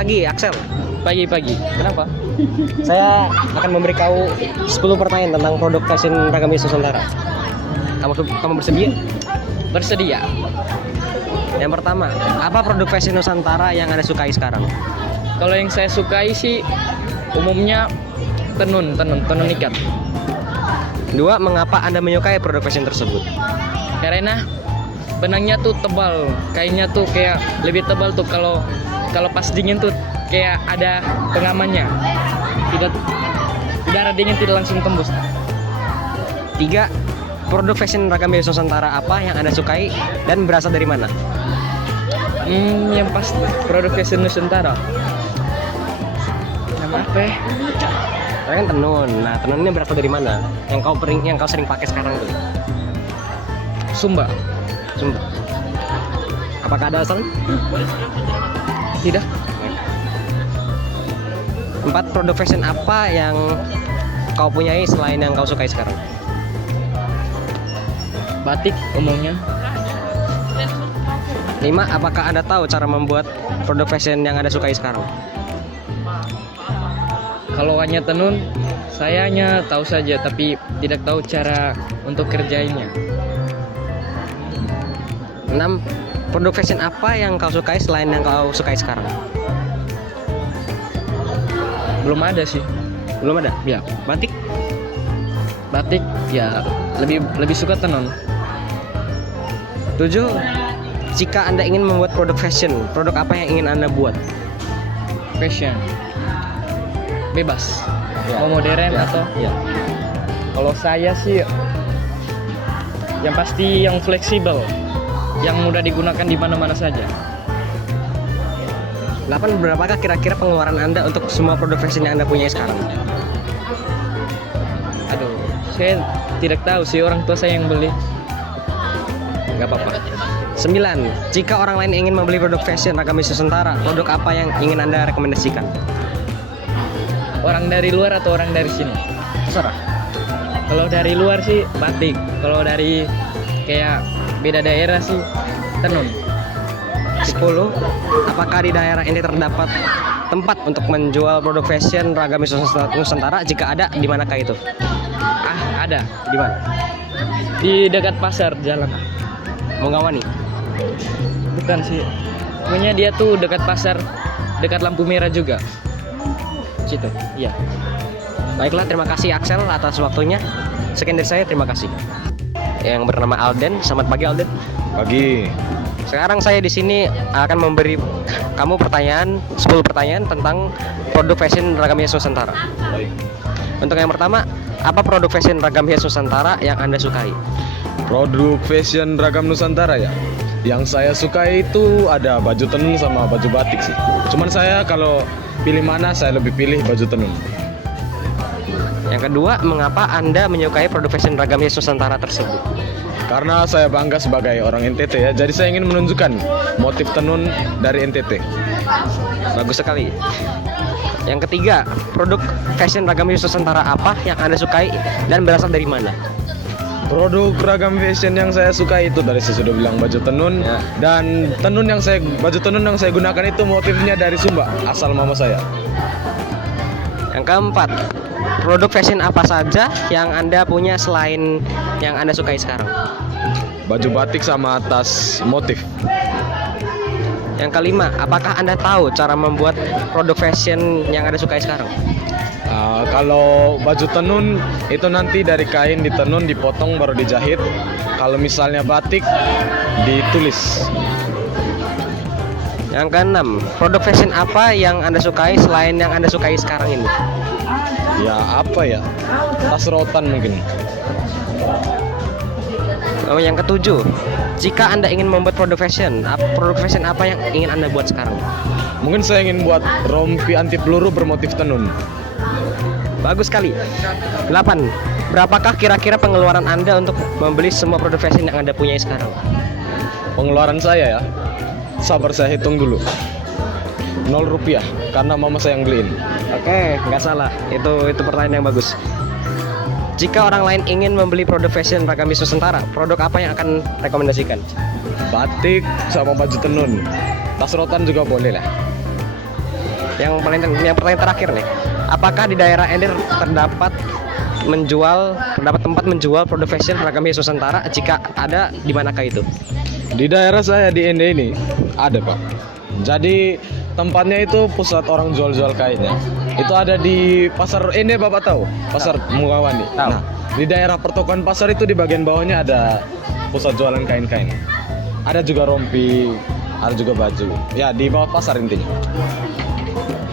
pagi, Axel. Pagi-pagi. Kenapa? Saya akan memberi kau 10 pertanyaan tentang produk fashion ragam Nusantara. Kamu bersedia? Bersedia. Yang pertama, apa produk fashion Nusantara yang Anda sukai sekarang? Kalau yang saya sukai sih umumnya tenun ikat. Dua, mengapa Anda menyukai produk fashion tersebut? Karena benangnya tuh tebal, kainnya tuh kayak lebih tebal tuh kalau pas dingin tuh kayak ada pengamannya. Tidak udara dingin tidak langsung tembus. Tiga, produk fashion ragam Nusantara apa yang Anda sukai dan berasal dari mana? Yang pasti produk fashion Nusantara. Nama apa ya? Kan tenun. Nah, tenun ini berasal dari mana? Yang kau sering pakai sekarang tuh? Sumba. Sumba. Apakah ada alasan? Tidak. Empat, produk fashion apa yang kau punyai selain yang kau sukai sekarang? Batik umumnya. 5. Apakah Anda tahu cara membuat produk fashion yang Anda sukai sekarang? Kalau hanya tenun, saya hanya tahu saja tapi tidak tahu cara untuk kerjainnya. 6. Produk fashion apa yang kau sukai selain yang kau sukai sekarang? Belum ada sih. Belum ada? Ya, Batik? batik ya lebih suka tenun. 7. Jika Anda ingin membuat produk fashion, produk apa yang ingin Anda buat? Fashion. Bebas. Ya. Mau modern Ya. atau Ya. kalau saya sih yang pasti yang fleksibel, yang mudah digunakan di mana-mana saja. 8. Berapakah kira-kira pengeluaran Anda untuk semua produk fashion yang Anda punya sekarang? Aduh, saya tidak tahu sih, orang tua saya yang beli. Gak apa-apa. 9. Jika orang lain ingin membeli produk fashion ragam Nusantara, produk apa yang ingin Anda rekomendasikan? Orang dari luar atau orang dari sini? Terserah. Kalau dari luar sih batik, kalau dari kayak beda daerah sih tenun. 10. Apakah di daerah ini terdapat tempat untuk menjual produk fashion ragam Nusantara? Jika ada, di manakah itu? Ada Di mana? di dekat pasar jalan. Mongawani. Bukan sih, pokoknya dia tuh dekat pasar, dekat lampu merah juga. Situ, iya. Baiklah, terima kasih Axel atas waktunya. Sekian dari saya, terima kasih. Yang bernama Alden, selamat pagi Alden. Pagi. Sekarang saya di sini akan memberi kamu 10 pertanyaan tentang produk fashion ragam hias Nusantara. Baik. Untuk yang pertama, apa produk fashion ragam hias Nusantara yang Anda sukai? Produk fashion ragam Nusantara ya. Yang saya suka itu ada baju tenun sama baju batik sih. Cuman saya kalau pilih mana, saya lebih pilih baju tenun. Yang kedua, mengapa Anda menyukai produk fashion ragam hias Nusantara tersebut? Karena saya bangga sebagai orang NTT ya. Jadi saya ingin menunjukkan motif tenun dari NTT. Bagus sekali. Yang ketiga, produk fashion ragam hias Nusantara apa yang Anda sukai dan berasal dari mana? Produk ragam fashion yang saya suka itu dari saya sudah bilang baju tenun Ya. dan baju tenun yang saya gunakan itu motifnya dari Sumba, asal mama saya. Yang keempat, produk fashion apa saja yang Anda punya selain yang Anda sukai sekarang? Baju batik sama tas motif. Yang kelima, apakah Anda tahu cara membuat produk fashion yang Anda sukai sekarang? Kalau baju tenun itu nanti dari kain ditenun, dipotong baru dijahit. Kalau misalnya batik ditulis. Yang keenam, produk fashion apa yang Anda sukai selain yang Anda sukai sekarang ini? Ya apa ya? Tas rotan mungkin. Yang ketujuh, jika Anda ingin membuat produk fashion apa yang ingin Anda buat sekarang? Mungkin saya ingin buat rompi anti peluru bermotif tenun. Bagus sekali. 8. Berapakah kira-kira pengeluaran Anda untuk membeli semua produk fashion yang Anda punya sekarang? Pengeluaran saya ya, sabar saya hitung dulu. 0 rupiah karena mama saya yang beliin. Oke, nggak salah. Itu pertanyaan yang bagus. Jika orang lain ingin membeli produk fashion ragam Nusantara, produk apa yang akan rekomendasikan? Batik sama baju tenun. Tas rotan juga boleh lah. yang pertanyaan terakhir nih. Apakah di daerah Ende terdapat tempat menjual produk fashion ragam hias Nusantara? Jika ada, di manakah itu? Di daerah saya di Ende ini ada, Pak. Jadi tempatnya itu pusat orang jual-jual kainnya. Itu ada di Pasar Ende, Bapak tahu? Pasar Mugawani. Tahu. Nah, di daerah pertokoan pasar itu di bagian bawahnya ada pusat jualan kain-kain. Ada juga rompi, ada juga baju. Ya, di bawah pasar intinya.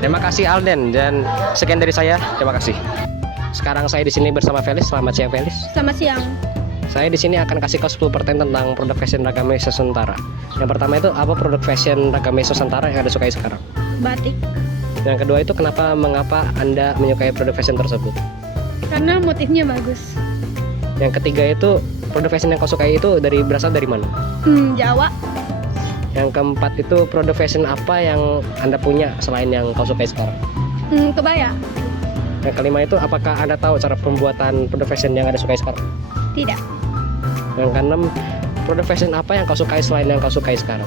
Terima kasih Alden, dan sekian dari saya. Terima kasih. Sekarang saya di sini bersama Felis. Selamat siang, Felis. Selamat siang. Saya di sini akan kasih kau 10% tentang produk fashion ragam hias Nusantara. Yang pertama itu, apa produk fashion ragam hias Nusantara yang Anda sukai sekarang? Batik. Yang kedua itu, mengapa Anda menyukai produk fashion tersebut? Karena motifnya bagus. Yang ketiga itu, produk fashion yang kau sukai itu berasal dari mana? Jawa. Yang keempat itu, produk fashion apa yang Anda punya selain yang kau sukai sekarang? Kebaya. Yang kelima itu, apakah Anda tahu cara pembuatan produk fashion yang Anda sukai sekarang? Tidak. Yang keenam, produk fashion apa yang kau sukai selain yang kau sukai sekarang?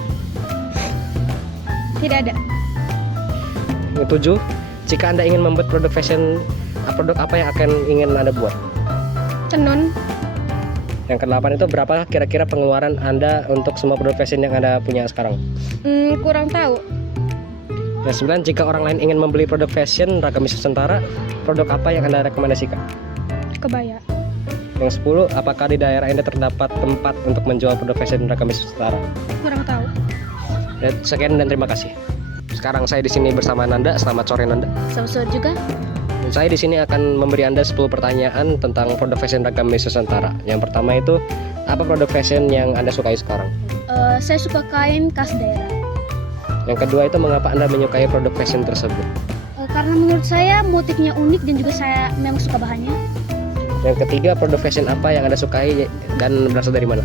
Tidak ada. Yang ketujuh, jika Anda ingin membuat produk fashion, produk apa yang ingin Anda buat? Tenun. Yang kedelapan itu, berapa kira-kira pengeluaran Anda untuk semua produk fashion yang Anda punya sekarang? Kurang tahu. Yang sembilan, jika orang lain ingin membeli produk fashion ragam hias Nusantara, produk apa yang Anda rekomendasikan? Kebaya. Yang 10, apakah di daerah Anda terdapat tempat untuk menjual produk fashion ragam hias Nusantara? Kurang tahu. Sekian dan terima kasih. Sekarang saya di sini bersama Nanda. Selamat sore, Nanda. Selamat sore juga. Dan saya di sini akan memberi Anda 10 pertanyaan tentang produk fashion ragam hias Nusantara. Yang pertama itu, apa produk fashion yang Anda sukai sekarang? Saya suka kain khas daerah. Yang kedua itu, mengapa Anda menyukai produk fashion tersebut? Karena menurut saya motifnya unik dan juga saya memang suka bahannya. Yang ketiga, produk fashion apa yang Anda sukai dan berasal dari mana?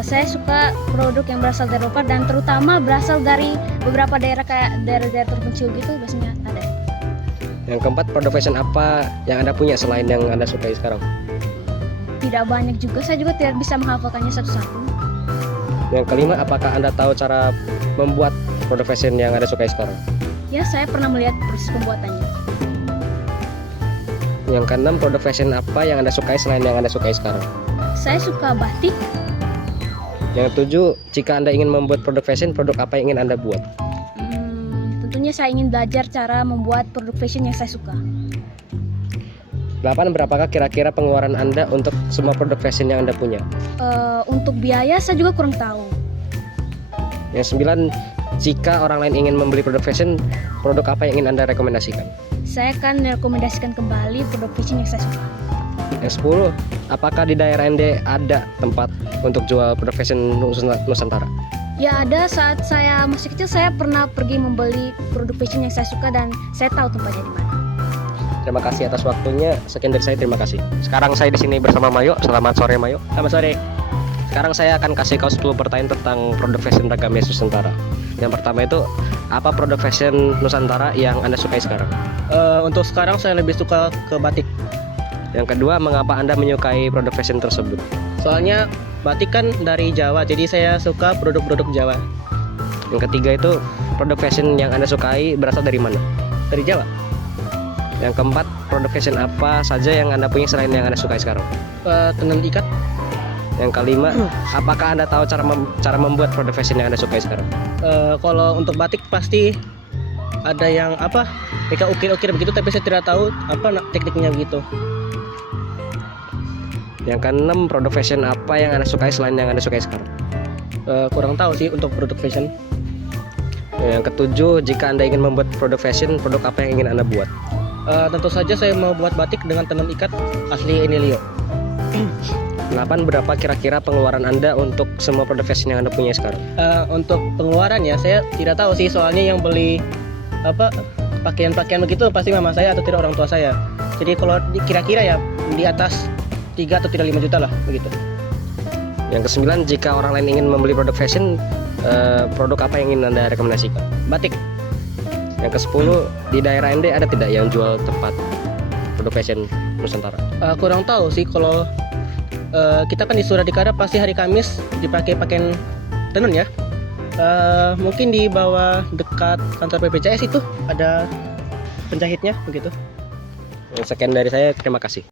Saya suka produk yang berasal dari Eropa dan terutama berasal dari beberapa daerah kayak daerah-daerah terpencil gitu biasanya ada. Yang keempat, produk fashion apa yang Anda punya selain yang Anda sukai sekarang? Tidak banyak juga, saya juga tidak bisa menghafalkannya satu-satu. Yang kelima, apakah Anda tahu cara membuat produk fashion yang Anda sukai sekarang? Ya, saya pernah melihat proses pembuatannya. Yang keenam, produk fashion apa yang Anda sukai selain yang Anda sukai sekarang? Saya suka batik. Yang ketujuh, jika Anda ingin membuat produk fashion, produk apa yang ingin Anda buat? Tentunya saya ingin belajar cara membuat produk fashion yang saya suka. 8, berapakah kira-kira pengeluaran Anda untuk semua produk fashion yang Anda punya? Untuk biaya saya juga kurang tahu. Yang 9, jika orang lain ingin membeli produk fashion, produk apa yang ingin Anda rekomendasikan? Saya akan merekomendasikan kembali produk fashion yang saya suka. Yang 10, apakah di daerah Ende ada tempat untuk jual produk fashion Nusantara? Ya ada, saat saya masih kecil saya pernah pergi membeli produk fashion yang saya suka dan saya tahu tempatnya di mana. Terima kasih atas waktunya. Sekian dari saya, terima kasih. Sekarang saya di sini bersama Mayo. Selamat sore, Mayo. Selamat sore. Sekarang saya akan kasih kau 10 pertanyaan tentang produk fashion ragam hias Nusantara. Yang pertama itu, apa produk fashion Nusantara yang Anda sukai sekarang? Untuk sekarang saya lebih suka ke batik. Yang kedua, mengapa Anda menyukai produk fashion tersebut? Soalnya batik kan dari Jawa, jadi saya suka produk-produk Jawa. Yang ketiga itu, produk fashion yang Anda sukai berasal dari mana? Dari Jawa. Yang keempat, produk fashion apa saja yang Anda punya selain yang Anda sukai sekarang? Tenun ikat. Yang kelima, apakah Anda tahu cara membuat produk fashion yang Anda sukai sekarang? Kalau untuk batik pasti ada yang mereka ukir-ukir begitu, tapi saya tidak tahu tekniknya begitu. Yang keenam, produk fashion apa yang Anda sukai selain yang Anda sukai sekarang? Kurang tahu sih untuk produk fashion. Yang ketujuh, jika Anda ingin membuat produk fashion, produk apa yang ingin Anda buat? Tentu saja saya mau buat batik dengan tenun ikat asli Enelio. 8, berapa kira-kira pengeluaran Anda untuk semua produk fashion yang Anda punya sekarang? Untuk pengeluaran ya saya tidak tahu sih, soalnya yang beli pakaian-pakaian begitu pasti mama saya atau tidak orang tua saya. Jadi kalau kira-kira ya di atas 3 atau 5 juta lah begitu. Yang ke-9, jika orang lain ingin membeli produk fashion, produk apa yang ingin Anda rekomendasikan? Batik. Yang ke-10, di daerah Ende ada tidak yang jual tempat produk fashion Nusantara? Kurang tahu sih, kalau kita kan di Suradikara pasti hari Kamis dipakai pakaian tenun ya. Mungkin di bawah dekat kantor BPJS itu ada penjahitnya begitu. Sekian dari saya, terima kasih.